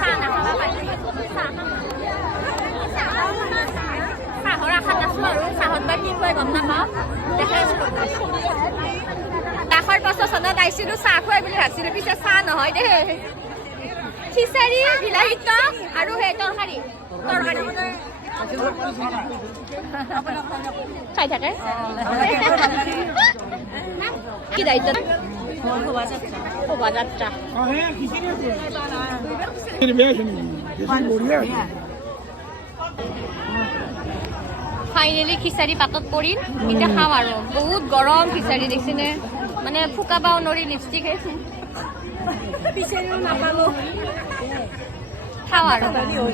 চাহ নাখাবা পাৰি চাহৰ আশাত আছো আৰু চাহত বা কি কয় গম নাপাওঁ দেখাই আছো দাখৰ পচন্দত আহিছিলো চাহ খুৱাই বুলি ভাবিছিলো পিছে চাহ নহয় দেই খিচাৰী বিলাহী টক আৰু সেই তৰকাৰী খাই থাকে কি দায়িত্ব শোভাযাত্ৰা ফাইনেলি খিচাৰী পাতত পৰিল এতিয়া খাওঁ আৰু বহুত গৰম খিচাৰী দেখিছেনে মানে ফুকাবাও নৰি লিপষ্টিক নাপালো খাওঁ আৰু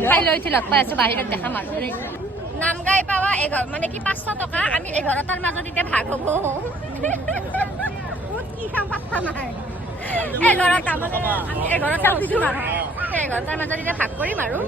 খাই লৈ উঠি লগ পাই আছো বাহিৰত দেখাম আৰু নাম গাই পাৱা মানে কি 500 টকা আমি 11টাৰ মাজত এতিয়া ভাগ হ'ব কি খাম পাত্তা নাই 11টা মানে আমি 11টা হৈছো 11টাৰ মাজত এতিয়া ভাগ কৰিম আৰু